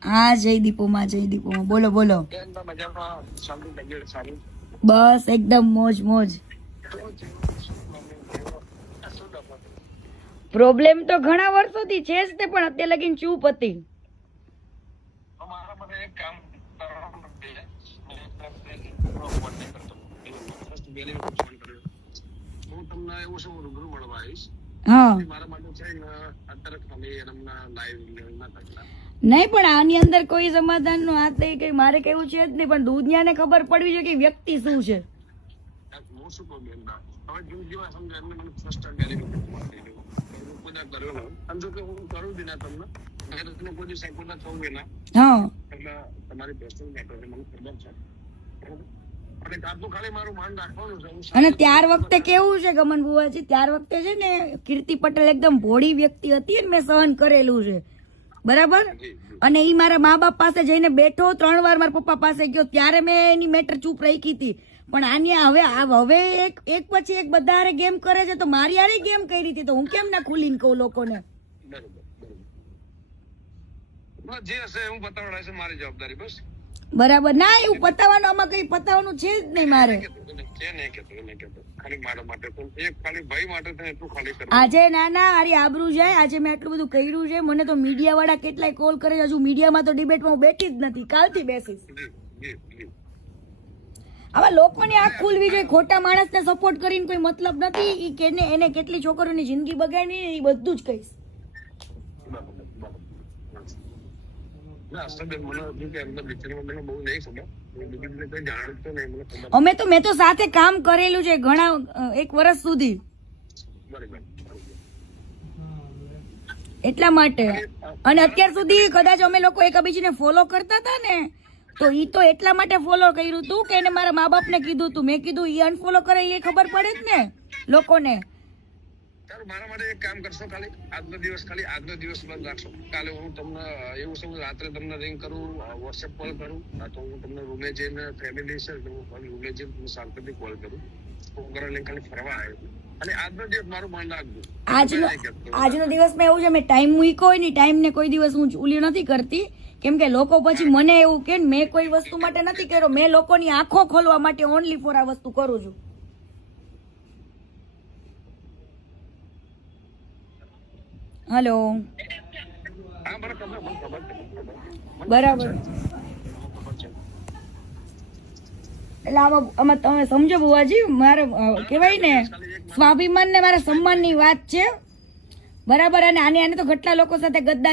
હા, જય દીપોમાં, બોલો બોલો. બસ એકદમ મોજ મોજ. પ્રોબ્લેમ તો ઘણા વર્ષોથી છે જ તે, પણ અત્યારે લગીને ચૂપ હતી. હા, નહીં પણ આની અંદર કોઈ સમાધાન નું હાથ નહીં, કઈ મારે કેવું છે જ નહીં, પણ દુનિયાને ખબર પડવી જોઈએ કે વ્યક્તિ શું છે. હા, અને ત્યાર વખતે કેવું છે ગમન બુવાજી, ત્યાર વખતે છે ને કીર્તિ પટેલ એકદમ ભોળી વ્યક્તિ હતી ને મેં સહન કરેલું છે, બરાબર. અને ઈ મારા મા બાપ પાસે જઈને બેઠો, 3 વાર મારા પપ્પા પાસે ગયો, ત્યારે મેં એની મેટર ચૂપ રાખી હતી. પણ આની હવે એક પછી એક બધા ગેમ કરે છે, તો મારી આરે ગેમ કરી હતી, તો હું કેમ ના ખુલીને કહું લોકોને. બરાબર ના, એવું પતાવવાનું, આમાં કઈ પતાવવાનું છે જ નહીં મારે. આજે ના અરે આબરૂ જાય, આજે મેં આટલું બધું કર્યું છે, મને તો મીડિયા વાળા કેટલાય કોલ કરે છે, હજુ મીડિયામાં તો ડિબેટમાં હું બેઠી જ નથી, કાલથી બેસીશ. આવા લોકોની આંખ ખુલવી જોઈએ, ખોટા માણસને સપોર્ટ કરીને કોઈ મતલબ નથી. ઈ કેને એને કેટલી છોકરીઓની જિંદગી બગાડી એ બધું જ કહીશ. મેં તો સાથે કામ કરેલું છે ઘણા 1 વર્ષ સુધી, એટલા માટે. અને અત્યાર સુધી કદાચ અમે લોકો એકબીજાને ફોલો કરતા હતા ને, તો ઈ તો એટલા માટે ફોલો કર્યું હતું કે એને મારા મા બાપ ને કીધું હતું. મેં કીધું ઈ અનફોલો કરે એ ખબર પડે જ ને લોકોને. મારા માટે એક કામ કરશો, ખાલી આજનો દિવસ બંધ રાખશો. કાલે હું તમને એવું છે, રાત્રે તમને રિંગ કરું, વોટ્સએપ કોલ કરું, તો હું તમને રૂમે જઈને ફેમિલી છે રૂમે જઈને શાંતિથી કોલ કરું. હું ઘરે લઈને ખાલી ફરવા આવ્યો. અને આજનો દિવસ મારું માન રાખજો. આજનો દિવસમાં એવું છે, મેં ટાઈમ મૂક્યો હોય ને, ટાઈમ ને કોઈ દિવસ હું ઉલ્યો નથી કરતી, કેમ કે લોકો પછી મને એવું કે મેં કોઈ વસ્તુ માટે નથી કર્યો, મેં લોકોની આંખો ખોલવા માટે ઓનલી ફોર આ વસ્તુ કરું છું. હેલો, બરાબર. એટલે આમાં તમે સમજો બુવાજી, મારે કેવાય ને સ્વાભિમાન ને મારા સન્માન ની વાત છે, બરાબર. અને આને તો કેટલા લોકો સાથે ગદ્દારી